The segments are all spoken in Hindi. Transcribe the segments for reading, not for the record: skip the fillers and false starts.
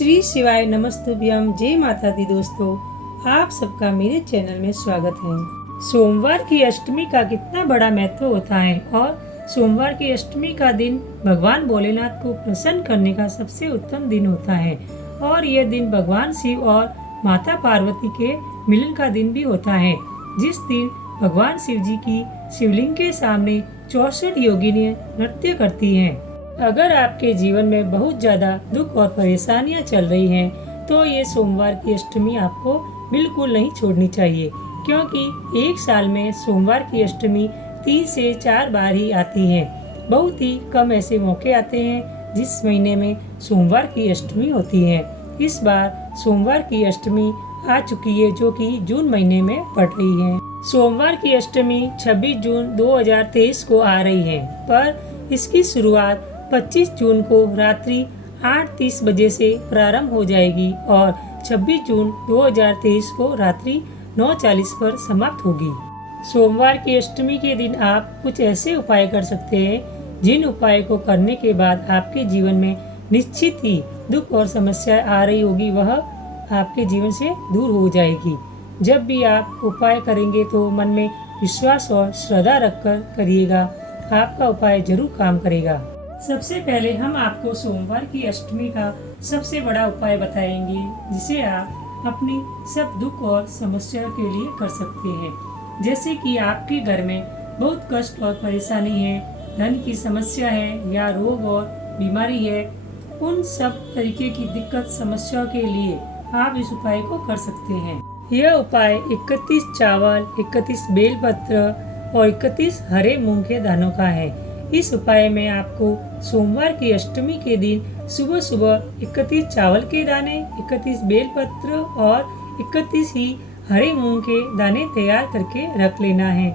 श्री शिवाय नमस्तुभ्यम। जय माता दी। दोस्तों, आप सबका मेरे चैनल में स्वागत है। सोमवार की अष्टमी का कितना बड़ा महत्व होता है और सोमवार की अष्टमी का दिन भगवान भोलेनाथ को प्रसन्न करने का सबसे उत्तम दिन होता है और यह दिन भगवान शिव और माता पार्वती के मिलन का दिन भी होता है, जिस दिन भगवान शिव जी की शिवलिंग के सामने 64 योगिनियां नृत्य करती हैं। अगर आपके जीवन में बहुत ज़्यादा दुख और परेशानियां चल रही हैं, तो ये सोमवार की अष्टमी आपको बिल्कुल नहीं छोड़नी चाहिए, क्योंकि एक साल में सोमवार की अष्टमी 3 से 4 बार ही आती है। बहुत ही कम ऐसे मौके आते हैं जिस महीने में सोमवार की अष्टमी होती है। इस बार सोमवार की अष्टमी आ चुकी है, जो कि जून महीने में पड़ रही है। सोमवार की अष्टमी 26 जून 2023 को आ रही है, पर इसकी शुरुआत 25 जून को रात्रि 8:30 बजे से प्रारंभ हो जाएगी और 26 जून 2023 को रात्रि 9:40 पर समाप्त होगी। सोमवार की अष्टमी के दिन आप कुछ ऐसे उपाय कर सकते हैं जिन उपाय को करने के बाद आपके जीवन में निश्चित ही दुख और समस्या आ रही होगी, वह आपके जीवन से दूर हो जाएगी। जब भी आप उपाय करेंगे तो मन में विश्वास और श्रद्धा रखकर करिएगा, आपका उपाय जरूर काम करेगा। सबसे पहले हम आपको सोमवार की अष्टमी का सबसे बड़ा उपाय बताएंगे, जिसे आप अपनी सब दुख और समस्या के लिए कर सकते हैं। जैसे कि आपके घर में बहुत कष्ट और परेशानी है, धन की समस्या है या रोग और बीमारी है, उन सब तरीके की दिक्कत समस्याओं के लिए आप इस उपाय को कर सकते हैं। यह उपाय 31 चावल, 31 बेलपत्र और 31 हरे मूंग के दानों का है। इस उपाय में आपको सोमवार की अष्टमी के दिन सुबह सुबह 31 चावल के दाने, 31 बेलपत्र और 31 ही हरे मूंग के दाने तैयार करके रख लेना है।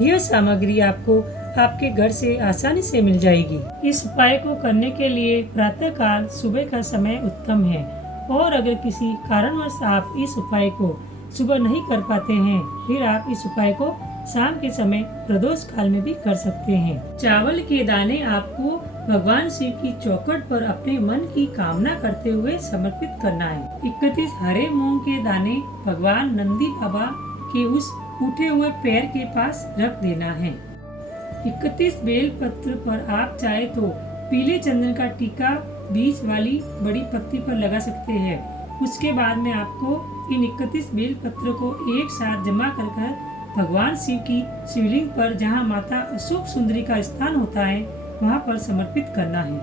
यह सामग्री आपको आपके घर से आसानी से मिल जाएगी। इस उपाय को करने के लिए प्रातः काल सुबह का समय उत्तम है, और अगर किसी कारणवश आप इस उपाय को सुबह नहीं कर पाते हैं, फिर आप इस उपाय को शाम के समय प्रदोष काल में भी कर सकते हैं। चावल के दाने आपको भगवान शिव की चौखट पर अपने मन की कामना करते हुए समर्पित करना है। 31 हरे मूंग के दाने भगवान नंदी बाबा के उस उठे हुए पैर के पास रख देना है। 31 बेल पत्र पर आप चाहे तो पीले चंदन का टीका बीच वाली बड़ी पत्ती पर लगा सकते हैं। उसके बाद में आपको इन 31 बेल पत्र को एक साथ जमा कर भगवान शिव की शिवलिंग पर, जहां माता अशोक सुंदरी का स्थान होता है, वहां पर समर्पित करना है।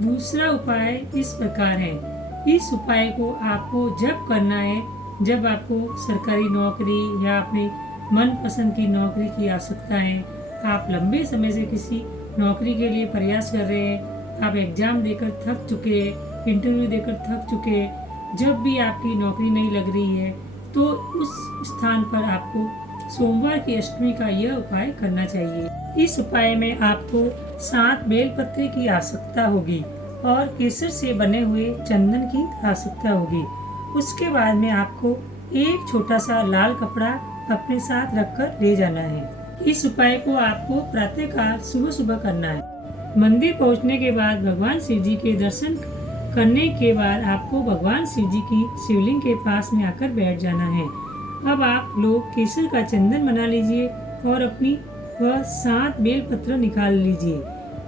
दूसरा उपाय इस प्रकार है। इस उपाय को आपको जब करना है जब आपको सरकारी नौकरी या अपने मनपसंद की नौकरी की आवश्यकता है, आप लंबे समय से किसी नौकरी के लिए प्रयास कर रहे हैं, आप एग्जाम देकर थक चुके हैं, इंटरव्यू देकर थक चुके हैं, जब भी आपकी नौकरी नहीं लग रही है, तो उस स्थान पर आपको सोमवार की अष्टमी का यह उपाय करना चाहिए। इस उपाय में आपको 7 बेलपत्र की आवश्यकता होगी और केसर से बने हुए चंदन की आवश्यकता होगी। उसके बाद में आपको एक छोटा सा लाल कपड़ा अपने साथ रखकर ले जाना है। इस उपाय को आपको प्रातःकाल सुबह सुबह करना है। मंदिर पहुंचने के बाद भगवान शिव जी के दर्शन करने के बाद आपको भगवान शिव जी की शिवलिंग के पास में आकर बैठ जाना है। अब आप लोग केसर का चंदन बना लीजिए और अपनी वह 7 बेलपत्र निकाल लीजिए।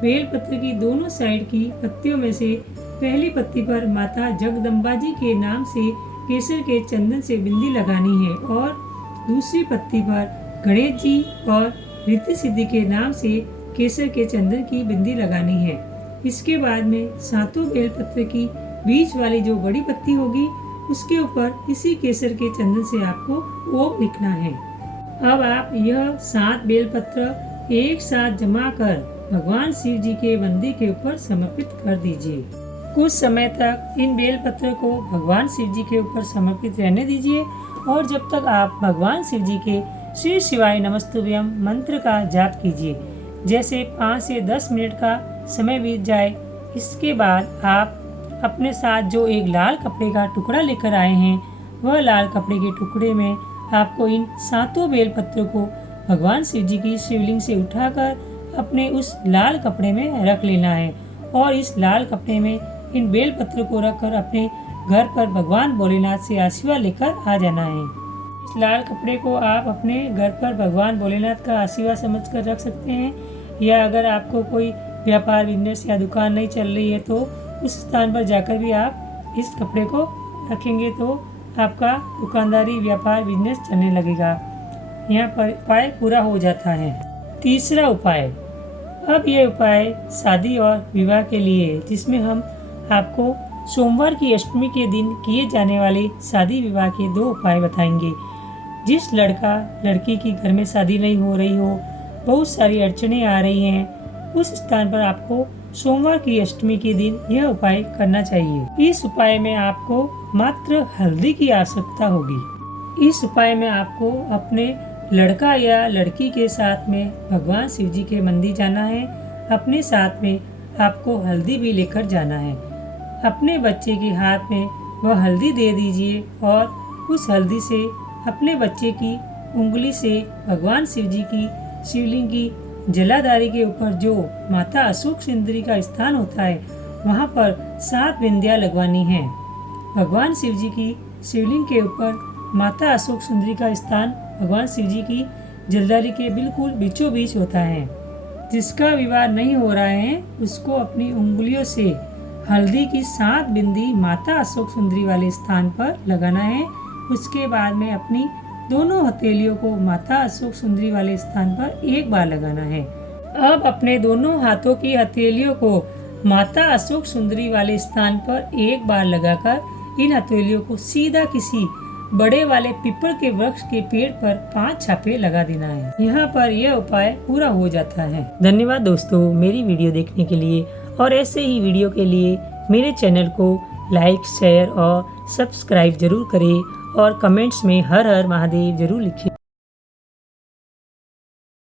बेलपत्र की दोनों साइड की पत्तियों में से पहली पत्ती पर माता जगदम्बा जी के नाम से केसर के चंदन से बिंदी लगानी है और दूसरी पत्ती पर गणेश जी और रिद्धि सिद्धि के नाम से केसर के चंदन की बिंदी लगानी है। इसके बाद में 7 बेलपत्र की बीच वाली जो बड़ी पत्ती होगी, उसके ऊपर इसी केसर के चंदन से आपको ओम लिखना है। अब आप यह 7 बेलपत्र एक साथ जमा कर भगवान शिव जी के मंदिर के ऊपर समर्पित कर दीजिए। कुछ समय तक इन बेलपत्र को भगवान शिव जी के ऊपर समर्पित रहने दीजिए और जब तक आप भगवान शिव जी के श्री शिवाय नमस्तुभ्यम मंत्र का जाप कीजिए। जैसे 5 से 10 मिनट का समय बीत जाए, इसके बाद आप अपने साथ जो एक लाल कपड़े का टुकड़ा लेकर आए हैं, वह लाल कपड़े के टुकड़े में आपको इन 7 बेलपत्रों को भगवान शिव जी की शिवलिंग से उठाकर अपने उस लाल कपड़े में रख लेना है और इस लाल कपड़े में इन बेल पत्र को रखकर अपने घर पर भगवान भोलेनाथ से आशीर्वाद लेकर आ जाना है। इस लाल कपड़े को आप अपने घर पर भगवान भोलेनाथ का आशीर्वाद समझकर रख सकते हैं, या अगर आपको कोई व्यापार बिजनेस या दुकान नहीं चल रही है तो उस स्थान पर जाकर भी आप इस कपड़े को रखेंगे तो आपका दुकानदारी व्यापार बिजनेस चलने लगेगा। यहाँ पर उपाय पूरा हो जाता है। तीसरा उपाय, अब ये उपाय शादी और विवाह के लिए है, जिसमें हम आपको सोमवार की अष्टमी के दिन किए जाने वाले शादी विवाह के 2 उपाय बताएंगे। जिस लड़का लड़की की घर में शादी नहीं हो रही हो, बहुत सारी अड़चने आ रही हैं, उस स्थान पर आपको सोमवार की अष्टमी के दिन यह उपाय करना चाहिए। इस उपाय में आपको मात्र हल्दी की आवश्यकता होगी। इस उपाय में आपको अपने लड़का या लड़की के साथ में भगवान शिव जी के मंदिर जाना है। अपने साथ में आपको हल्दी भी लेकर जाना है। अपने बच्चे के हाथ में वह हल्दी दे दीजिए और उस हल्दी से अपने बच्चे की उंगली से भगवान शिव जी की शिवलिंग की जलाधारी के ऊपर जो माता अशोक सुंदरी का स्थान होता है वहाँ पर 7 बिंदियाँ लगवानी है। भगवान शिव जी की शिवलिंग के ऊपर माता अशोक सुंदरी का स्थान भगवान शिव जी की जलधारी के बिल्कुल बीचों बीच होता है। जिसका विवाह नहीं हो रहा है उसको अपनी उंगलियों से हल्दी की 7 बिंदी माता अशोक सुंदरी वाले स्थान पर लगाना है। उसके बाद में अपनी दोनों हथेलियों को माता अशोक सुंदरी वाले स्थान पर एक बार लगाना है। अब अपने दोनों हाथों की हथेलियों को माता अशोक सुंदरी वाले स्थान पर एक बार लगाकर इन हथेलियों को सीधा किसी बड़े वाले पीपल के वृक्ष के पेड़ पर 5 छापे लगा देना है। यहाँ पर यह उपाय पूरा हो जाता है। धन्यवाद दोस्तों मेरी वीडियो देखने के लिए, और ऐसे ही वीडियो के लिए मेरे चैनल को लाइक, शेयर और सब्सक्राइब जरूर करें और कमेंट्स में हर हर महादेव जरूर लिखें।